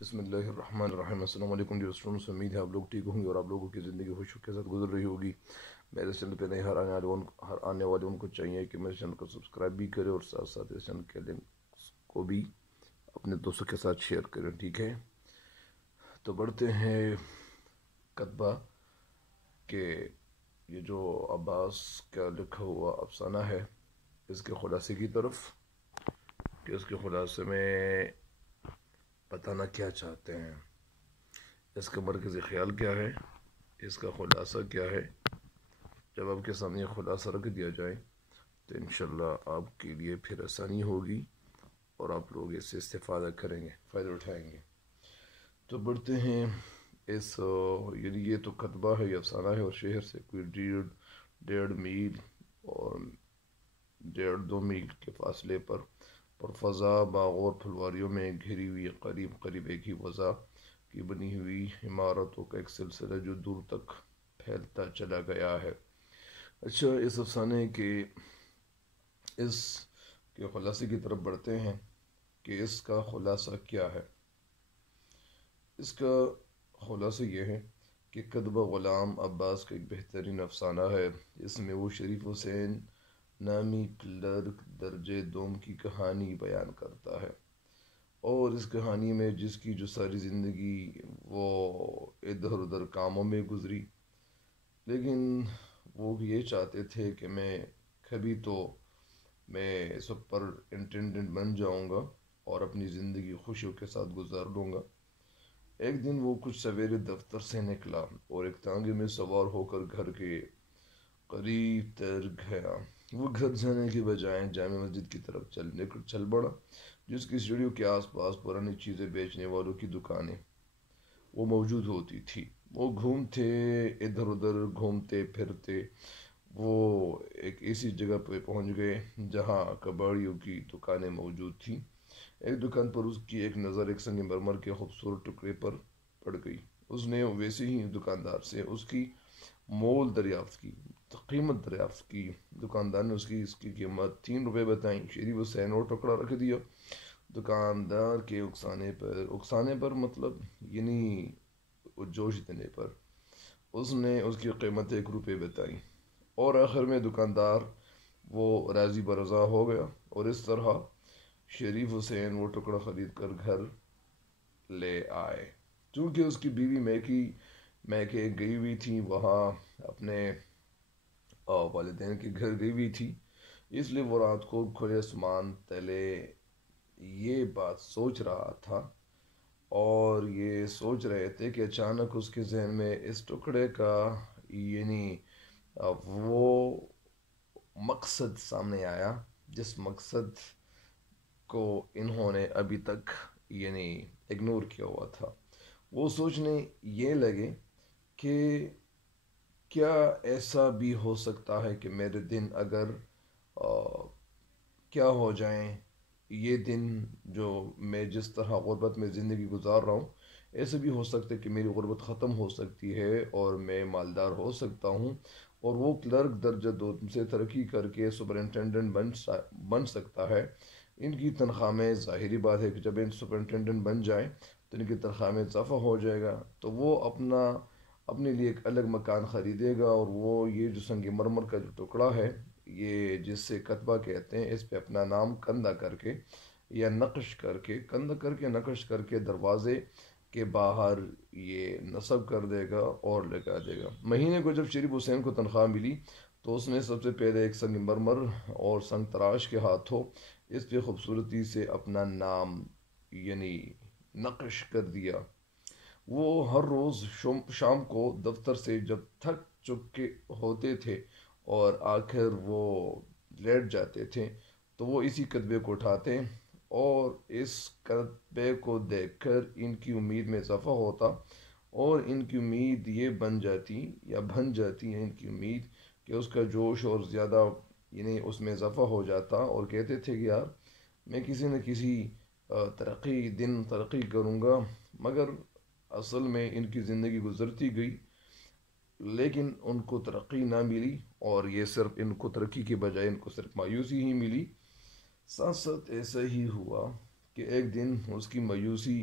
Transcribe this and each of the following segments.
بسم اللہ الرحمن الرحیم۔ السلام علیکم ڈیئر اسٹوڈنٹس، امید ہے آپ لوگ ٹھیک ہوں گے اور آپ لوگوں کی زندگی خوشی کے ساتھ گزر رہی ہوگی۔ میرے چینل پہ نئے ہر آنے والے ان کو چاہیے کہ میرے چینل کو سبسکرائب بھی کرے اور ساتھ ساتھ اس چینل کے لنک کو بھی اپنے دوستوں کے ساتھ شیئر کریں، ٹھیک ہے؟ تو بڑھتے ہیں کتبہ کہ یہ جو عباس کا لکھا ہوا افسانہ ہے اس کے خلاصے کی طرف، کہ اس کے خلاصے میں بتانا کیا چاہتے ہیں، اس کا مرکزی خیال کیا ہے، اس کا خلاصہ کیا ہے۔ جب آپ کے سامنے خلاصہ رکھ دیا جائے تو انشاءاللہ آپ کے لیے پھر آسانی ہوگی اور آپ لوگ اس سے استفادہ کریں گے، فائدہ اٹھائیں گے۔ تو بڑھتے ہیں یعنی یہ تو کتبہ ہے، یہ افسانہ ہے، اور شہر سے کوئی ڈیڑھ میل اور 1.5-2 میل کے فاصلے پر فضا باغوں اور پھلواریوں میں گھری ہوئی قریب قریب ایک ہی وضع کی بنی ہوئی عمارتوں کا ایک سلسلہ جو دور تک پھیلتا چلا گیا ہے۔ اچھا، اس افسانے کے اس کے خلاصے کی طرف بڑھتے ہیں کہ اس کا خلاصہ کیا ہے۔ اس کا خلاصہ یہ ہے کہ کتبہ غلام عباس کا ایک بہترین افسانہ ہے۔ اس میں وہ شریف حسین نامی کلرک درجے دوم کی کہانی بیان کرتا ہے، اور اس کہانی میں جس کی جو ساری زندگی وہ ادھر ادھر کاموں میں گزری، لیکن وہ یہ چاہتے تھے کہ کبھی تو میں سپر انٹینڈنٹ بن جاؤں گا اور اپنی زندگی خوشیوں کے ساتھ گزار لوں گا۔ ایک دن وہ کچھ سویرے دفتر سے نکلا اور ایک تانگے میں سوار ہو کر گھر کے قریب تر گیا۔ وہ گھر جانے کی بجائے جامع مسجد کی طرف چل بڑا، جس کی سیڑھیوں کے آس پاس پرانی چیزیں بیچنے والوں کی دکانیں وہ موجود ہوتی تھی۔ وہ ادھر ادھر گھومتے پھرتے وہ ایک ایسی جگہ پہ پہنچ گئے جہاں کباڑیوں کی دکانیں موجود تھیں۔ ایک دکان پر اس کی ایک نظر ایک سنگ مرمر کے خوبصورت ٹکڑے پر پڑ گئی۔ اس نے ویسے ہی دکاندار سے اس کی قیمت دریافت کی۔ دکاندار نے اس کی قیمت 3 روپے بتائیں۔ شریف حسین اور ٹکڑا رکھ دیا۔ دکاندار کے اکسانے پر مطلب یعنی جوش دینے پر اس نے اس کی قیمت 1 روپے بتائی، اور آخر میں دکاندار وہ راضی برضا ہو گیا، اور اس طرح شریف حسین وہ ٹکڑا خرید کر گھر لے آئے۔ چونکہ اس کی بیوی میکے گئی ہوئی تھی، وہاں اپنے والدین کے گھر گئی ہوئی تھی، اس لیے وہ رات کو کھلے آسمان تلے یہ بات سوچ رہا تھا، اور یہ سوچ رہے تھے کہ اچانک اس کے ذہن میں اس ٹکڑے کا یعنی وہ مقصد سامنے آیا جس مقصد کو انہوں نے ابھی تک یعنی اگنور کیا ہوا تھا۔ وہ سوچنے یہ لگے کہ کیا ایسا بھی ہو سکتا ہے کہ میرے دن اگر کیا ہو جائیں، یہ دن جو میں جس طرح غربت میں زندگی گزار رہا ہوں، ایسے بھی ہو سکتا ہے کہ میری غربت ختم ہو سکتی ہے اور میں مالدار ہو سکتا ہوں، اور وہ کلرک درجہ 2 سے ترقی کر کے سپرنٹینڈنٹ بن سکتا ہے۔ ان کی تنخواہ میں ظاہری بات ہے کہ جب ان سپرنٹینڈنٹ بن جائیں تو ان کی تنخواہ میں اضافہ ہو جائے گا، تو وہ اپنے لیے ایک الگ مکان خریدے گا، اور وہ یہ جو سنگ مرمر کا جو ٹکڑا ہے، یہ جس سے کتبہ کہتے ہیں، اس پہ اپنا نام کندہ کر کے یا نقش کر کے دروازے کے باہر یہ نصب کر دے گا اور لگا دے گا۔ مہینے کو جب شریف حسین کو تنخواہ ملی تو اس نے سب سے پہلے ایک سنگ مرمر اور سنگ تراش کے ہاتھوں اس پہ خوبصورتی سے اپنا نام یعنی نقش کر دیا۔ وہ ہر روز شام کو دفتر سے جب تھک چکے ہوتے تھے اور آخر وہ لیٹ جاتے تھے تو وہ اسی کتبے کو اٹھاتے، اور اس کتبے کو دیکھ کر ان کی امید میں اضافہ ہوتا، اور ان کی امید یہ بن جاتی ہے ان کی امید کہ اس کا جوش اور زیادہ یعنی اس میں اضافہ ہو جاتا، اور کہتے تھے کہ یار میں کسی نہ کسی ترقی کروں گا۔ مگر اصل میں ان کی زندگی گزرتی گئی لیکن ان کو ترقی نہ ملی، اور یہ صرف ان کو ترقی کے بجائے ان کو صرف مایوسی ہی ملی۔ ساتھ ساتھ ایسا ہی ہوا کہ ایک دن اس کی مایوسی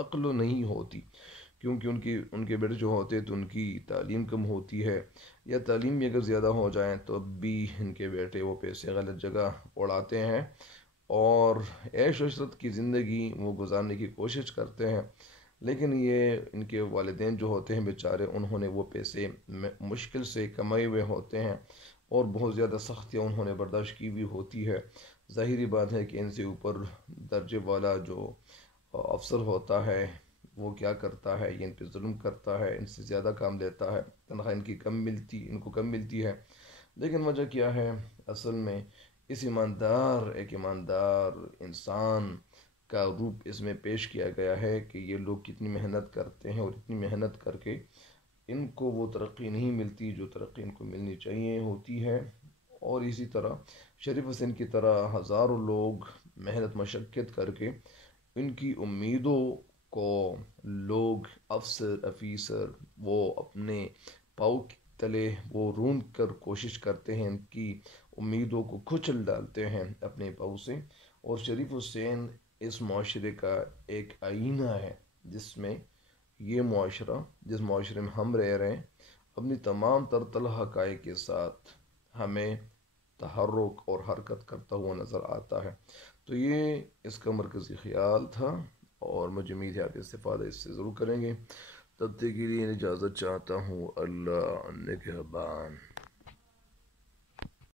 عقل نہیں ہوتی، کیونکہ ان کے بیٹے جو ہوتے ہیں تو ان کی تعلیم کم ہوتی ہے، یا تعلیم بھی اگر زیادہ ہو جائیں تو اب بھی ان کے بیٹے وہ پیسے غلط جگہ اڑاتے ہیں اور عیش و عشرت کی زندگی وہ گزارنے کی کوشش کرتے ہیں، لیکن یہ ان کے والدین جو ہوتے ہیں بیچارے، انہوں نے وہ پیسے مشکل سے کمائے ہوئے ہوتے ہیں اور بہت زیادہ سختیاں انہوں نے برداشت کی ہوئی ہوتی ہے۔ ظاہری بات ہے کہ ان سے اوپر درجے والا جو افسر ہوتا ہے وہ کیا کرتا ہے، یہ ان پہ ظلم کرتا ہے، ان سے زیادہ کام لیتا ہے، تنخواہ ان کو کم ملتی ہے، لیکن وجہ کیا ہے؟ اصل میں ایک ایماندار انسان کا روپ اس میں پیش کیا گیا ہے کہ یہ لوگ کتنی محنت کرتے ہیں اور اتنی محنت کر کے ان کو وہ ترقی نہیں ملتی جو ترقی ان کو ملنی چاہیے ہوتی ہے۔ اور اسی طرح شریف حسین کی طرح ہزاروں لوگ محنت مشقت کر کے ان کی امیدوں کو لوگ افیسر وہ اپنے پاؤں کے تلے وہ روند کر کوشش کرتے ہیں، ان کی امیدوں کو کچل ڈالتے ہیں اپنے پاؤں سے۔ اور شریف حسین اس معاشرے کا ایک آئینہ ہے جس میں جس معاشرے میں ہم رہ رہے ہیں، اپنی تمام تر حقائق کے ساتھ ہمیں تحرک اور حرکت کرتا ہوا نظر آتا ہے۔ تو یہ اس کا مرکزی خیال تھا اور مجھے امید ہے آپ استفادہ اس سے ضرور کریں گے۔ تب تک کے لیے اجازت چاہتا ہوں، اللہ نگہبان۔